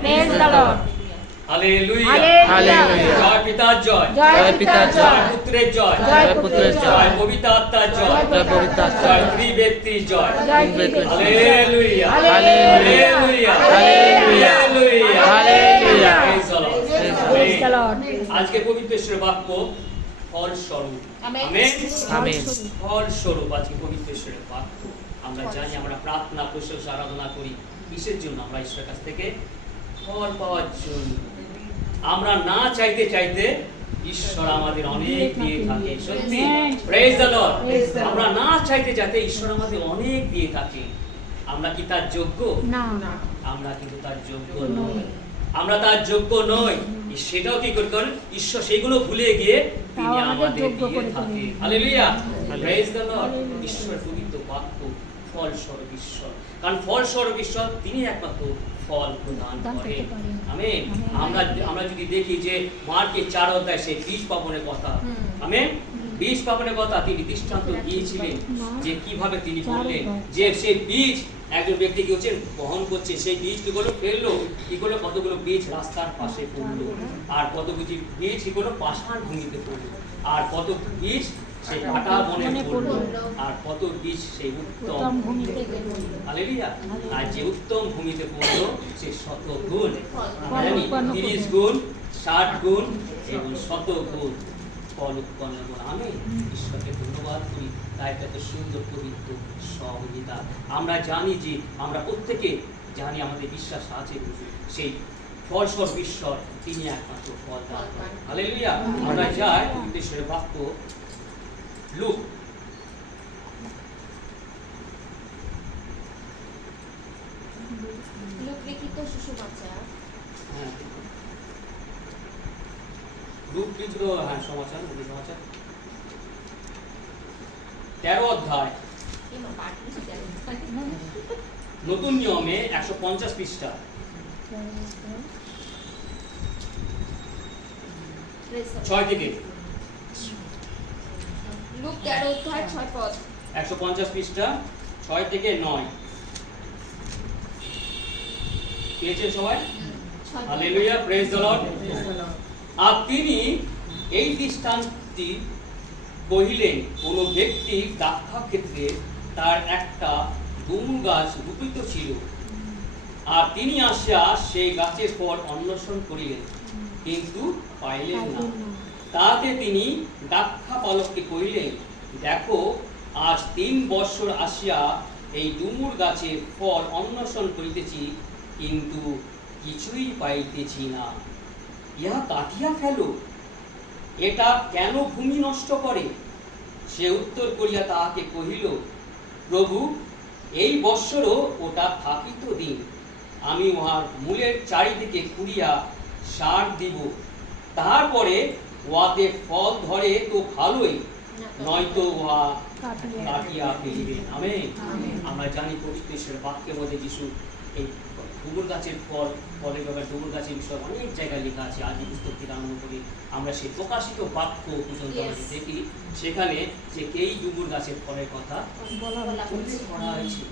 Praise the Lord. Hallelujah Hallelujah. জয় পিতার জয় জয় পিতার জয় জয় পুত্রের জয় জয় পুত্রের জয় জয় পবিত্র আত্মার জয় জয় পবিত্র আত্মার জয় জয়। জয় জয় hallelujah hallelujah hallelujah Hallelujah. Praise the Lord. Praise the Lord. আজকে পবিত্র ঈশ্বরের বাক্য ফল স্বরূপ Amen. আমেন আমেন ফল স্বরূপ আজকে পবিত্র ঈশ্বরের বাক্য আমরা জানি আমরা প্রার্থনা প্রশংসা আরাধনা করি। কিসের জন্য? আমরা ঈশ্বরের কাছ থেকে ফল পাওয়ার জন্য। আমরা না চাইতে চাইতে ঈশ্বর আমাদের অনেক দিয়ে থাকে সত্যি? Praise the lord Praise the Lord. আমরা না চাইতে চাইতে ঈশ্বর আমাদের অনেক দিয়ে থাকে। আমরা কি তার যোগ্য? না। আমরা কিন্তু তার যোগ্য নই। আমরা তার যোগ্য নই। সেটাও কি করতে পারেন ঈশ্বর সেগুলো ভুলে গিয়ে তিনি আমাদের দিয়ে করে তোলেন। Hallelujah praise the lord. ঈশ্বরের পবিত্র বাক্য ফল স্বরূপ ঈশ্বর। কারণ ফল স্বরূপ ঈশ্বর তিনি একমাত্র ফল প্রদান। আমেন। আমেন। আমরা আমরা যদি দেখি যে মার্কে চার অধ্যায় সেই বীজ পাবনের কথা। আমেন? বীজ পাবনের কথা তিনি দৃষ্টান্ত দিয়েছিলেন যে কীভাবে তিনি বললেন যে সেই বীজ একজন ব্যক্তি কি হচ্ছে বহন করছে সেই বীজ কি করল ফেলল কি করল কতগুলো বীজ রাস্তার পাশে পড়ল আর কত কিছু বীজ কি করল পাষাণ ভূমিতে পড়ল। আর কত বীজ সেই কাটা পড়ল। আর কত বীজ সেই উত্তম হালেলুয়া। আর যে উত্তম ভূমিতে পড়ল সে শত গুণ। ফল জানি তিরিশ গুণ ষাট গুণ এবং শত গুণ ফল উৎপন্ন আমি ঈশ্বরকে ধন্যবাদ করি। তাই এত সুন্দর পবিত্র সহযোগিতা। আমরা জানি যে আমরা প্রত্যেকে জানি আমাদের বিশ্বাস আছে সেই ফলস্বর ঈশ্বর তিনি একমাত্র ফল দান করেন। হালেলুয়া। আমরা যাই ঈশ্বরের বাক্য লোক লিখিত সুসমাচার হ্যাঁ। হ্যাঁ সমাচার সমাচার? তেরো অধ্যায়। নতুন নিয়মে একশো পঞ্চাশ পৃষ্ঠা। ছয় থেকে। লোক তেরো অধ্যায় ছয় পদ। একশো পঞ্চাশ পৃষ্ঠা ছয় থেকে নয়। পেয়েছেন সবাই? হালেলুয়া প্রেজ দ্য লর্ড আর তিনি এই দৃষ্টান্তটি কহিলেন কোন ব্যক্তি দাক্ষা ক্ষেত্রে তার একটা ডুমুর গাছ রূপিত ছিল। আর তিনি আসিয়া সেই গাছের পর অন্বেষণ করিলেন কিন্তু পাইলেন না। তাতে তিনি দাক্ষা পালককে কহিলেন, দেখো, আজ তিন বৎসর আসিয়া এই ডুমুর গাছের ফল অন্বেষণ করিতেছি, কিন্তু কিছুই পাইতেছি না। ইহা কাটিয়া ফেল? এটা কেন ভূমি নষ্ট করে? সে উত্তর করিয়া তাহাকে কহিল, প্রভু, এই বৎসরও ওটা থাকিত দিন। আমি উহার মূলের চারিদিকে খুঁড়িয়া সার দিব। তারপরে উহাতে ফল ধরে তো ভালোই নয়তো উহা কাটিয়া কাটিয়া ফেলিবে। আমেন। আমেন। আমরা জানি পবিত্র ঈশ্বরের বাক্যের মধ্যে যিশু এই ডুমুর গাছের ফল ফলের ব্যাপারে ডুমুর গাছের বিষয়ে অনেক জায়গায় লেখা আছে আদি পুস্তক থেকে আরম্ভ করে আমরা সেই প্রকাশিত বাক্য পর্যন্ত দেখি সেখানে যে এই ডুমুর গাছের ফলের কথা উল্লেখ করা হয়েছে.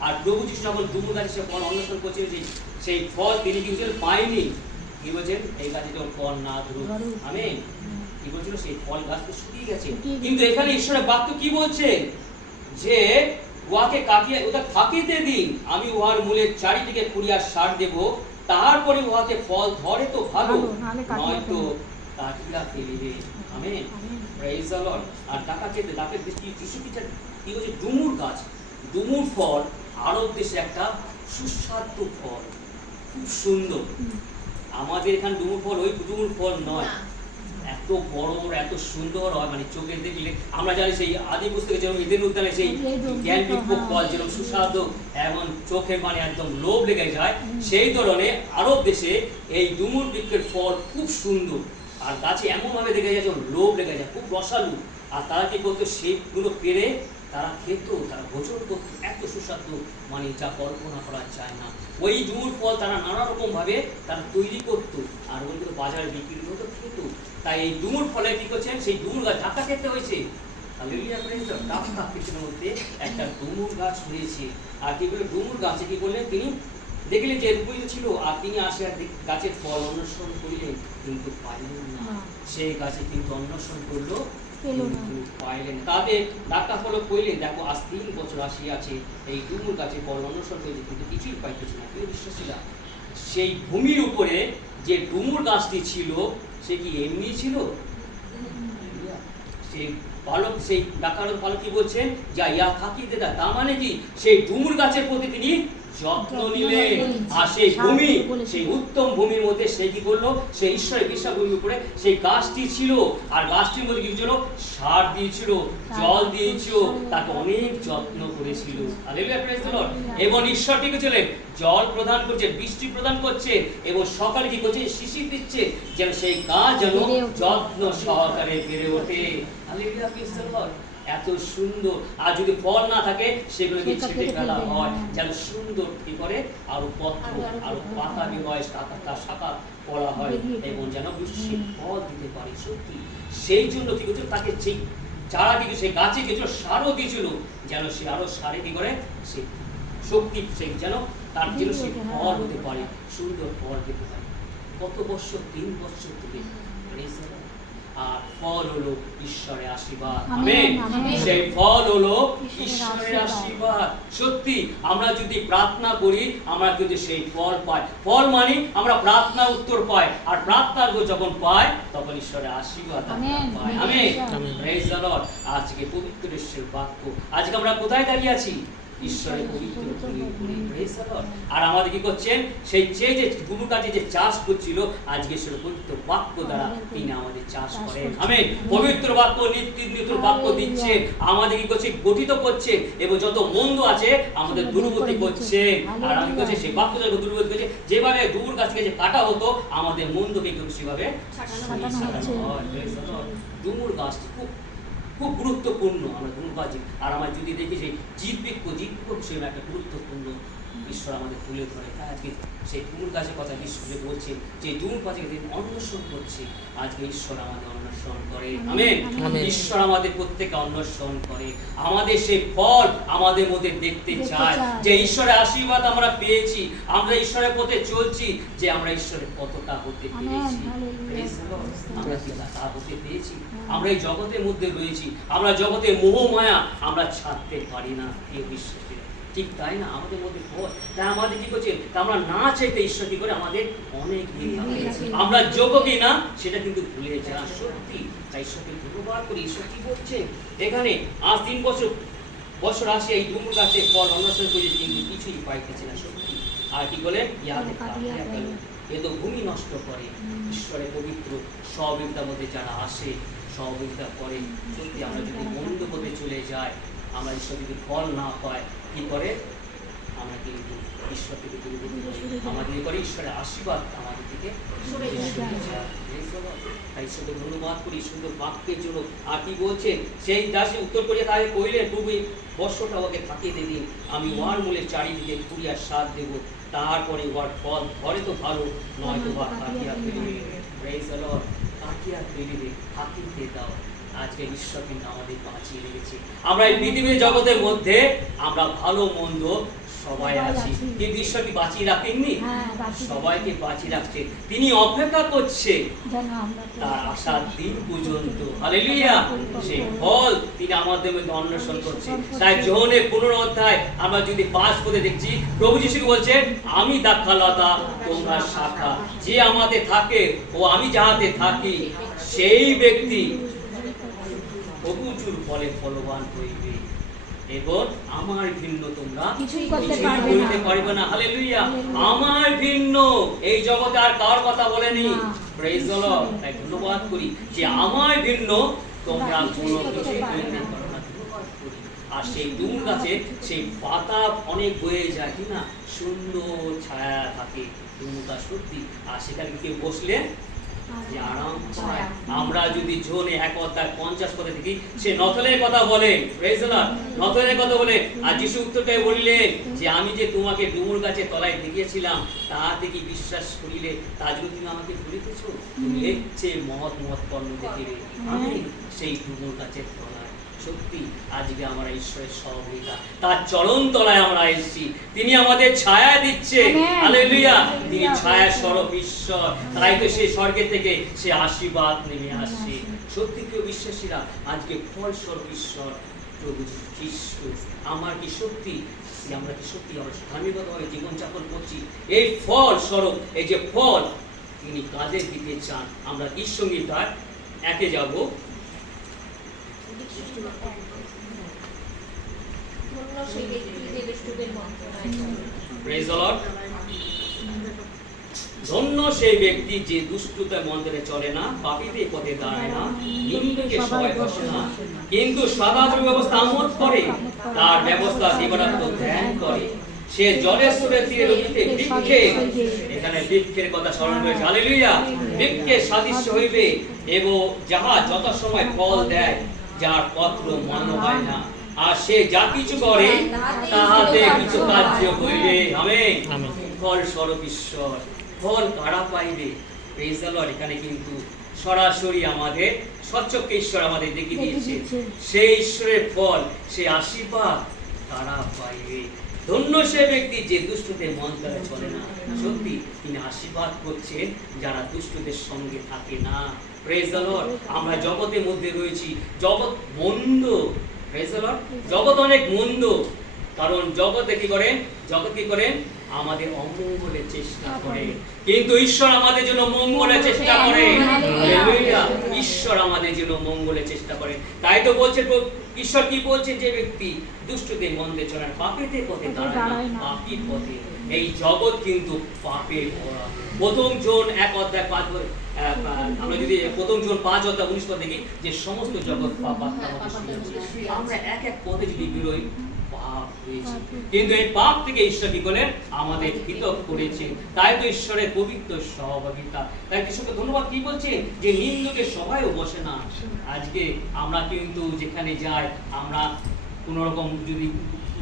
আর প্রভু যিশু যখন ডুমুর গাছের ফল অন্বেষণ করছিলেন যে সেই ফল তিনি কি বলছেন পায়নি। কি বলছেন? এই গাছে যখন ফল না ধরুক। আমেন। কি বলছিল? সেই ফল গাছ তো শুকিয়ে গেছে। কিন্তু এখানে ঈশ্বরের বাক্য কি বলছে? যে উহাকে কাটিয়ে ওটা থাকিতে দিন। আমি উহার মূলের চারিদিকে খুঁড়িয়া সার দেব। তারপরে উহাতে ফল ধরে তো ভালো। নয়তো। কাটিয়া ফেলিবে। আমেন। প্রাইজ দ্য লর্ড আর টাকা খেতে ডাকের দৃষ্টি যিশু কি কি বলছে? ডুমুর গাছ। ডুমুর ফল আরব দেশে একটা সুস্বাদু ফল। খুব সুন্দর। আমাদের এখানে ডুমুর ফল ওই ডুমুর ফল নয়। এত বড় বড় এত সুন্দর হয় মানে চোখে দেখলে আমরা জানি সেই আদি পুস্তকে যেরকম ঈদের উদ্যানে সেই জ্ঞান বিক্ষোভ। ফল যেরকম সুস্বাদু এমন চোখে মানে একদম লোভ লেগে যায় সেই ধরনের আরব দেশে এই ডুমুর বৃক্ষের ফল খুব সুন্দর। আর গাছে এমনভাবে দেখে যায় যেমন লোভ লেগে যায় খুব রসালু। আর তারা কি করতো সেইগুলো পেরে তারা খেত তারা ভোজন করতো এত সুস্বাদু মানে যা কল্পনা করা যায় না। ওই ডুমুর ফল তারা নানা রকম ভাবে তারা তৈরি করতো আর ওইগুলো বাজারে বিক্রি হতো খেত। তাই এই ডুমুর ফলে কি করছেন? সেই ডুমুর গাছ ঢাকা খেতে হয়েছে। মধ্যে একটা ডুমুর গাছ হয়েছে। আর কি করে ডুমুর গাছে কি করলেন তিনি? দেখলেন যে ছিল। আর তিনি আসিয়া দেখ- গাছের ফল অন্বেষণ করিলেন কিন্তু পাইলেন না। না। সেই গাছে কিন্তু অন্বেষণ করল তাদের কইলেন, দেখো, আজ তিন বছর এই ডুমুর কিছুই না সেই ভূমির উপরে যে ডুমুর গাছটি ছিল, সে কি এমনি ছিল? সেই বালক, সেই ডাকার বালক কি বলছেন? যা ইয়া থাকিতে তার মানে কি, সেই ডুমুর গাছের প্রতি তিনি যত্ন যত্ন নিলেন নিলেন। আর সেই ভূমি সাহায্য করেছিলেন। সেই উত্তম ভূমির মধ্যে সে কি করল? সেই ঈশ্বরের বিশ্বাস উপরে সেই গাছটি ছিল আর গাছটির মধ্যে কি ছিল? সার দিয়েছিল জল দিয়েছিল তাকে অনেক যত্ন করেছিল। হালেলুয়া প্রেজ দ্য লর্ড এবং ঈশ্বর কি করছিলেন জল প্রদান করছে বৃষ্টি প্রদান করছে এবং সকালে কি করছে? শিশির দিচ্ছে যেন সেই গাছ যেন যত্ন সহকারে বেড়ে ওঠে। লর্ড এত সুন্দর আর যদি ফল না থাকে সেগুলোকে ছেটে ফেলা হয় হ্যাঁ। যেন সুন্দর কি করে আরও পত্র আরও হয়। পাতা হয় শাখা তার শাখা পড়া হয় এবং যেন বৃষ্টি হুম। ফল দিতে পারে সত্যি সেই জন্য কি করছে তাকে সেই চারা দিকে সেই গাছে কিছু সারও দিয়েছিল যেন সে আরও সারে কি করে সে শক্তি সেই যেন তার জন্য সে হ্যাঁ। ফল হতে পারে সুন্দর ফল দিতে পারে কত বছর তিন বছর থেকে Lord. আর ফল হলো ঈশ্বরের আশীর্বাদ। আমেন। সেই ফল হলো ঈশ্বরের আশীর্বাদ। সত্যি আমরা যদি প্রার্থনা করি আমরা কিন্তু সেই ফল পাই। ফল মানে আমরা প্রার্থনা উত্তর পাই। আর প্রার্থনার উত্তর যখন পাই তখন ঈশ্বরের আশীর্বাদ পাই। আমেন প্রেজ দ্য লর্ড আজকে পবিত্র ঈশ্বরের বাক্য। আজকে আমরা কোথায় দাঁড়িয়ে আছি? ঈশ্বরের পবিত্র আর আমাদের কি করছেন? সেই যে যে গুরু কাজে যে চাষ করছিল আজকে ঈশ্বরের পবিত্র বাক্য দ্বারা তিনি আমাদের চাষ করেন। আমেন। পবিত্র বাক্য নিত্য বাক্য দিচ্ছে। আমাদের কি করছে? গঠিত করছে। এবং যত মন্দ আছে আমাদের দূরগতি করছে। আর আমি করছি? সেই বাক্য যখন দূরগতি করছে। যেভাবে দূর গাছ থেকে যে কাটা হতো আমাদের মন্দকে কিন্তু সেভাবে. ডুমুর গাছটি খুব খুব গুরুত্বপূর্ণ। আমার গাছ আর আমার যদি দেখি যে জীববৃক্ষ জীববৃক্ষ সেরকম একটা গুরুত্বপূর্ণ ঈশ্বর আমাদের তুলে ধরে। তাই আজকে সেই ডুমুর গাছের কথা ঈশ্বর বলছে যে ডুমুর গাছে দিন অন্বেষণ করছে আজকে ঈশ্বর আমাদের অন্বেষণ করে। আমেন। ঈশ্বর আমাদের প্রত্যেকে অন্বেষণ করে। আমাদের সেই ফল আমাদের মধ্যে দেখতে চায়। যে ঈশ্বরের আশীর্বাদ আমরা পেয়েছি আমরা ঈশ্বরের পথে চলছি যে আমরা ঈশ্বরের কতটা হতে পেরেছি. আমরা কি তা হতে পেরেছি। আমরা এই জগতের মধ্যে রয়েছি। আমরা জগতে মোহ মায়া আমরা ছাড়তে পারি না প্রিয় বিশ্বাসী ঠিক তাই না? আমাদের মধ্যে ভয়। তাই আমাদের কি করছে? আমরা না চাইতে ঈশ্বর কি করে আমাদের অনেক। আমরা যোগ্য কি না? সেটা কিন্তু ভুলে যা সত্যি। তাই ঈশ্বরকে ধন্যবাদ করি। ঈশ্বর কি বলছে? এখানে আজ তিন বছর বছর আসে এই ডুমুর গাছে ফল অন্বেষণ করে কিন্তু কিছুই পাইতেছে না সত্যি। আর কি বলে? ইয়াদ কাটিয়া কাটিয়া গেল। গেল। এ তো ভূমি নষ্ট করে। ঈশ্বরের পবিত্র সহযোগিতার মধ্যে যারা আসে সহযোগিতা করে সত্যি আমরা যদি মন্দ পথে চলে যাই আমরা ঈশ্বর যদি ফল না পাই কি করে? আমরা কিন্তু ঈশ্বর থেকে দূরবর্তী হই। আমাদের করে ঈশ্বরের আশীর্বাদ আমাদের থেকে. তাই ঈশ্বরকে ধন্যবাদ করি। সুন্দর বাক্যের জন্য আর কি বলছেন সেই দাসী উত্তর করিয়া তাকে কইলেন প্রভু বর্ষটা ওকে থাকিয়ে দিন। আমি ওয়ার মূলে চারিদিকে কুড়িয়ার সাথ দেব। তারপরে ওয়ার ফল ধরে তো ভালো নয়তো বা কাটিয়া ফেলিবে। কাটিয়া ফেলিবে। থাকিতে দাও। আজকে ঈশ্বর কিন্তু আমাদের বাঁচিয়ে রেখেছে। আমরা এই পৃথিবীর জগতের মধ্যে আমরা ভালো মন্দ সবাই আছি। কিন্তু ঈশ্বর কি বাঁচিয়ে রাখেননি? হ্যাঁ, সবাইকে বাঁচিয়ে রাখছে। তিনি অপেক্ষা করছে। তার আসার দিন পর্যন্ত। হালেলুয়া সেই ফল তিনি আমাদের মধ্যে অন্বেষণ করছে। তাই যোহনে পনেরো অধ্যায় আমরা যদি পাশ করে দেখছি প্রভু যিশু বলছেন আমি দাক্ষালতা তোমরা শাখা। যে আমাদের থাকে ও আমি যাহাতে থাকি সেই ব্যক্তি প্রচুর ফলে ফলবান হইবে এবং আমার ভিন্ন তোমরা কিছুই করতে পারবে না। হালেলুয়া। আমার ভিন্ন। এই জগতে আর কার কথা বলেনি। প্রেজ লর্ড তাই ধন্যবাদ করি যে আমার ভিন্ন। তোমরা তোমরা কিছুই করতে। পারো না। আর সেই ডুম গাছে সেই পাতা অনেক বয়ে যায় ঠিক না? সুন্দর ছায়া থাকে। ডুম গাছ সত্যি। আর সেখানে কেউ বসলে যে আরাম পায়। আমরা যদি জোনে এক অধ্যায় পঞ্চাশ কথা দেখি সে নথলের কথা বলেন. নথলের কথা বলে। আর যিশু উত্তরটাই বলিলেন যে আমি যে তোমাকে ডুমুর গাছে তলায় দেখিয়েছিলাম তা কি বিশ্বাস করিলে তা যদি তুমি আমাকে ভুলিতেছ তুমি এর চেয়ে মহৎ মহৎ কর্ম দেখিবে আমি সেই ডুমুর গাছের তলায় সত্যি আজকে আমরা ঈশ্বরের সহযোগিতা তার চরণ তলায় আমরা এসেছি। তিনি আমাদের ছায়া দিচ্ছে. হালেলুয়া তিনি ছায়া স্বরূপ ঈশ্বর। তাই তো সে স্বর্গে থেকে সে আশীর্বাদ নেমে আসছে। সত্যি কেউ বিশ্বাসীরা আজকে ফল স্বরূপ ঈশ্বর প্রভু খ্রিস্ট আমার কি সত্যি? আমরা কি সত্যি? আমরা ধার্মিকভাবে জীবনযাপন করছি। এই ফল স্বরূপ এই যে ফল তিনি কাজের দিতে চান। আমরা গীত সঙ্গীতার একে যাব। ধন্য সেই ব্যক্তি যে দুষ্টুতা মন্দিরে চলে না, পাপিতে পথে দাঁড়ায় না, নিন্দুকে সবাই বসে না। কিন্তু সদাচার ব্যবস্থা আমোদ করে, তার ব্যবস্থা দিবারাত্ম ধ্যান করে। সে জলের সুরে তীরে নদীতে বৃক্ষে এখানে বৃক্ষের কথা স্মরণ হয়েছে হালেলুয়া বৃক্ষের সাদৃশ্য হইবে এবং যাহা যত সময় ফল দেয় যার পত্র মন হয় না। আর সে যা কিছু করে তাহাতে কিছু কার্য হইবে আমেন। ফল স্বরূপ ঈশ্বর ফল কারা পাইবে? এখানে কিন্তু সরাসরি আমাদের স্বচ্ছকে ঈশ্বর আমাদের দেখিয়ে দিয়েছে। সেই ঈশ্বরের ফল সেই আশীর্বাদ তারা পাইবে? ধন্য সে ব্যক্তি যে দুষ্টদের মন দ্বারা চলে না। সত্যি তিনি আশীর্বাদ করছেন যারা দুষ্টদের সঙ্গে থাকে না। প্রেজ আমরা জগতের মধ্যে রয়েছি। জগৎ মন্দ। প্রেজ জগৎ অনেক মন্দ। কারণ জগতে কি করেন? জগৎ কি করেন? আমাদের অমঙ্গলের চেষ্টা করে। কিন্তু ঈশ্বর আমাদের জন্য মঙ্গলের চেষ্টা করে। ঈশ্বর আমাদের জন্য মঙ্গলের চেষ্টা করে। তাই তো বলছে ঈশ্বর কি বলছে যে ব্যক্তি দুষ্টদের মন্দে চলে না, পাপেতে পথে দাঁড়ায় পাপি পথে। এই জগৎ কিন্তু পাপে ভরা। প্রথম জন এক অধ্যায় পাঁচ আমরা যদি প্রথম জন পাঁচ অধ্যায় উনিশ পদ দেখি যে সমস্ত জগৎ আছে। আমরা এক এক পথে যদি বেরোই পাপ হয়েছে। কিন্তু এই পাপ থেকে ঈশ্বর কি করলেন? আমাদের পৃথক করেছেন। তাই তো ঈশ্বরের পবিত্র সহভাগিতা। তাই কৃষককে ধন্যবাদ। কি বলছেন যে নিন্দুকে সবাইও বসে না। আজকে আমরা কিন্তু যেখানে যাই আমরা কোনো রকম যদি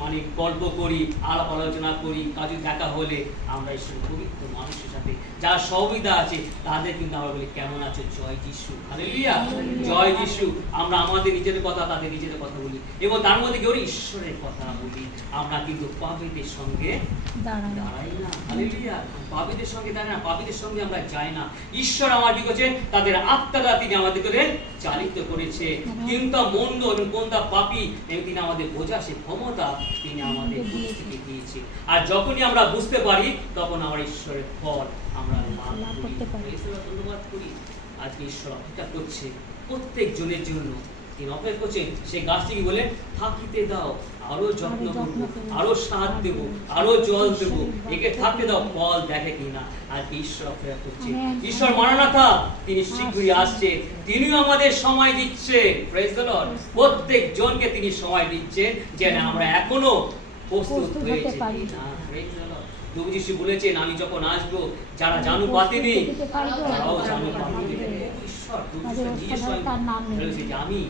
মানে গল্প করি আলাপ আলোচনা করি কাজে দেখা হলে আমরা ঈশ্বরের পবিত্র মানুষের সাথে যার সহবিধা আছে তাদের কিন্তু আমরা বলি কেমন আছো? জয় যিশু। হালেলুয়া! জয় যিশু! আমরা আমাদের নিজেদের কথা তাদের নিজেদের কথা বলি এবং তার মধ্যে কেউ ঈশ্বরের কথা বলি? আমরা কিন্তু পাপীদের সঙ্গে দাঁড়াই না। হালেলুয়া! পাপীদের সঙ্গে দাঁড়াই না পাপীদের সঙ্গে আমরা যাই না। ঈশ্বর আমার কি তাদের আত্মারা তিনি আমাদের চালিত করেছে। কিন্তু মন্দ এবং কোনটা পাপী? এবং তিনি আমাদের বোঝা সে ক্ষমতা তিনি আমাদের বুঝ থেকে দিয়েছে আর যখনই আমরা বুঝতে পারি তখন আমার ঈশ্বরের ফল আমরা লাভ লাভ করি করতে পারি। ধন্যবাদ করি। আজকে ঈশ্বর অপেক্ষা করছে প্রত্যেক জনের জন্য। তিনি অপেক্ষা করছেন সে গাছটি কি বলে থাকিতে দাও আরও যত্ন আরও করব করব। আরও সার দেব আরও জল দেব। একে থাকতে দাও ফল দেখে কিনা আজকে ঈশ্বর অপেক্ষা করছে। ঈশ্বর মারানাথা তিনি শীঘ্রই আসছে তিনিও আমাদের সময় দিচ্ছে। প্রেজ দ্য লর্ড প্রত্যেক জনকে তিনি সময় দিচ্ছে যে না আমরা এখনও প্রস্তুত হয়েছে কিনা প্রেজ দ্য লর্ড প্রভু যিশু বলেছেন আমি যখন আসব যারা জানু পাতে নেই তারাও জানু। ঈশ্বর। বলেছে যে আমি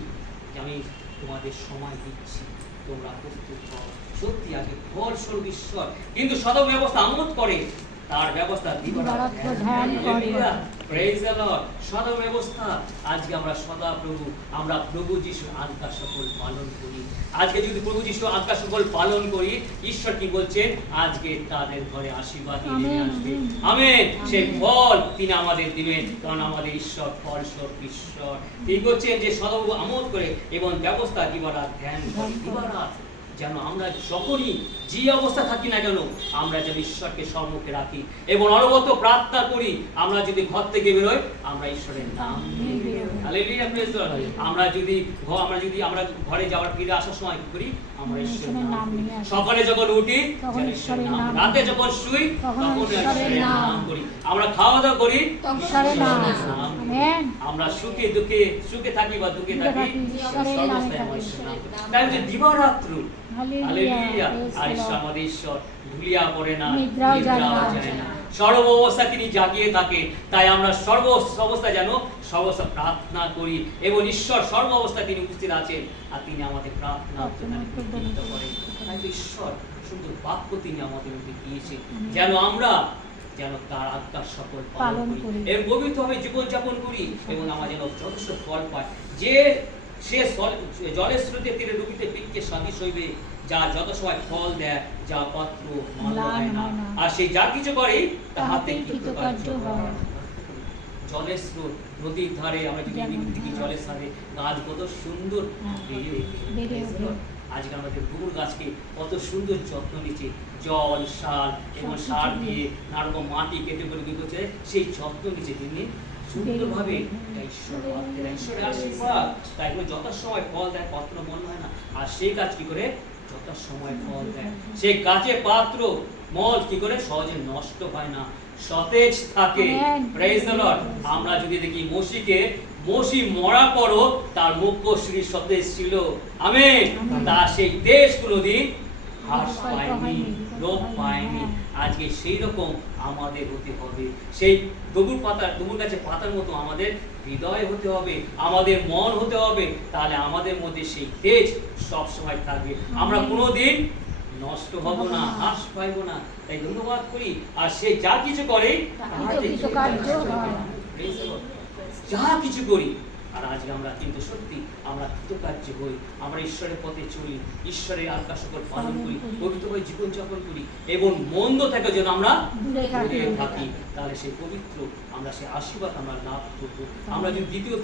আমি তোমাদের সময় দিচ্ছি তোমরা প্রস্তুত হও সত্যি আজকে ভর সর্ব ঈশ্বর কিন্তু সদ ব্যবস্থা আমোদ করে তার ব্যবস্থা সদ ব্যবস্থা। আজকে আমরা সদা প্রভু আমরা প্রভু আজ্ঞা সকল পালন করি। আজকে যদি প্রভু যিশু সকল পালন করি ঈশ্বর কি বলছেন? আজকে তাদের ঘরে আশীর্বাদ নিয়ে আসবে। আমেন। আমেন। সেই ফল তিনি আমাদের দিবেন কারণ আমাদের ঈশ্বর ফল স্বরূপ ঈশ্বর। তিনি বলছেন যে সদব আমোদ করে এবং ব্যবস্থা দিবারাত ধ্যান ধ্যান দিবারাত। যেন আমরা যখনই যে অবস্থা থাকি না কেন আমরা যেন ঈশ্বরকে সম্মুখে রাখি এবং অনবত প্রার্থনা করি আমরা যদি ঘর থেকে বেরোই আমরা ঈশ্বরের নাম. আমরা যদি আমরা যদি আমরা ঘরে যাওয়ার ফিরে আসার সময় কি করি? আমরা ঈশ্বরের নাম। সকালে যখন উঠি ঈশ্বরের নাম রাতে যখন শুই তখন ঈশ্বরের নাম। করি। আমরা খাওয়া দাওয়া করি ঈশ্বরের নাম আমরা সুখে দুঃখে সুখে থাকি বা দুঃখে থাকি থাকি, ঈশ্বরের নামে সর্বস্থায় থাকি। ঈশ্বরের নাম তাই দিবারাত্র সর্ব অবস্থা তিনি জাগিয়ে থাকে তাই আমরা সর্ব অবস্থা যেন সর্বস্থা প্রার্থনা করি এবং ঈশ্বর সর্ব অবস্থায় তিনি উপস্থিত আছেন আর তিনি আমাদের প্রার্থনা করেন তাই ঈশ্বর সুন্দর বাক্য তিনি আমাদের মধ্যে দিয়েছেন। যেন আমরা যেন তার আজ্ঞা সকল পালন করি। এবং পবিত্রভাবে জীবনযাপন করি। এবং আমরা যেন যথেষ্ট ফল পাই। যে সে জলের স্রোতে তীরে ডুবিতে পিককে সাদিস হইবে যা যত সময় ফল দেয় যা পাত্র হয় না আর সে যা কিছু করে তাহাতে কৃতকার্য হয়। জলের স্রোত নদীর ধারে আমরা যদি থেকে হ্যাঁ। জলের সাথে গাছ কত সুন্দর হ্যাঁ. আজকে আমাদের গুড় গাছকে কত সুন্দর যত্ন নিচ্ছে জল সার এবং সার দিয়ে। দিয়ে নানা রকম মাটি কেটে করে কি করছে সেই যত্ন নিচ্ছে তিনি সুন্দরভাবে এটা ঈশ্বর ভাবতেন ঈশ্বরের আশীর্বাদ। তাই জন্য যত সময় ফল দেয় পত্র মনে হয় না। আর সেই গাছ কি করে? যত সময় ফল দেয়। সেই গাছে পাত্র মল কি করে? সহজে নষ্ট হয় না। সতেজ থাকে। প্রেজ দ্য লর্ড আমরা যদি দেখি মসিকে মসি মরা পরও তার মুখশ্রী সতেজ ছিল। আমেন। তা সেই দেশ কোনোদিন হ্রাস পায়নি লোপ পায়নি। আজকে সেই রকম আমাদের হতে হবে সেই দবুর পাতা দবুর গাছে পাতার মতো আমাদের হৃদয় হতে হবে আমাদের মন হতে হবে তাহলে আমাদের মধ্যে সেই তেজ সব সময় থাকবে আমরা। কোনোদিন নষ্ট হব না। হ্রাস পাইব না তাই ধন্যবাদ করি আর সে যা কিছু করে. যা কিছু করি আর আজকে আমরা কিন্তু সত্যি আমরা কৃতকার্য হই আমরা ঈশ্বরের পথে চলি ঈশ্বরের আজ্ঞা সকল পালন করি পালন করি। পবিত্রভাবে জীবনযাপন করি এবং মন্দ থেকে যেন আমরা দূরে থাকি। তাহলে সেই পবিত্র আমরা সেই আশীর্বাদ আমরা লাভ করব। আমরা যদি দ্বিতীয়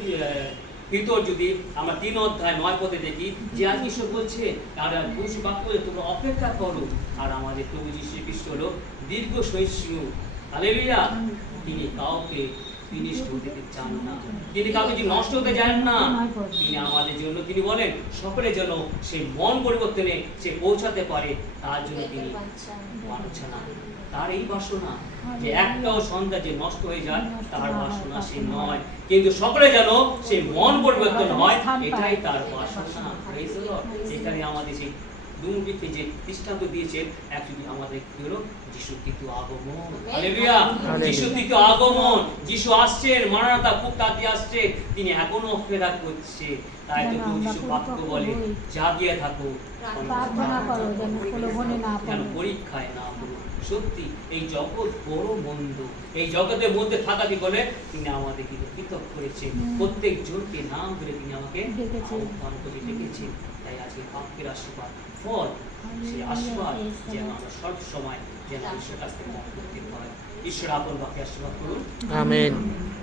ভিতর যদি আমরা তিন অধ্যায় নয় পথে দেখি যে আজ ঈশ্বর বলছে আর পৌঁছে বাক্য তোমরা অপেক্ষা করো আর আমাদের প্রভু যীশু খ্রিস্ট হলো দীর্ঘ সহিষ্ণু। হালেলুয়া। তিনি কাউকে বিনিষ্ট হতে চান না? তিনি কাউকে যে নষ্ট হতে চান না, তিনি আমাদের জন্য, তিনি বলেন, সকলের জন্য সেই মন পরিবর্তনে সে পৌঁছাতে পারে, তার জন্য তিনি তার এই বাসনা যে একটাও যে নষ্ট হয়ে যায়, তার বাসনা সে নয়। কিন্তু সকলে যেন সে মন পরিবর্তন হয়, এটাই তার বাসনা। এখানে আমাদের সেই দুমুখীকে যে দৃষ্টান্ত দিয়েছেন অ্যাকচুয়ালি আমাদের কি হলো? যিশু কিন্তু আগমন। হালেলুয়া যিশু কিন্তু আগমন। যিশু আসছেন মানবতা খুব তাড়াতাড়ি আসছে তিনি এখনও অপেক্ষা করছে। তাই তো প্রভু যিশু বাক্য বলে জাগিয়ে থাকো যেন না পরীক্ষায় না পড়ো সত্যি এই জগৎ বড় মন্দ। এই জগতের মধ্যে থাকা কি করে তিনি আমাদের কিন্তু পৃথক করেছেন। প্রত্যেক জনকে নাম ধরে তিনি আমাকে ডেকেছেন। আহ্বান করে ডেকেছেন। তাই আজকে বাক্যের আশীর্বাদ। ফল সেই আশীর্বাদ যেন আমরা সব সময় যেন ঈশ্বরের কাছ থেকে করতে পারি ঈশ্বর আপন বাক্যে আশীর্বাদ করুন।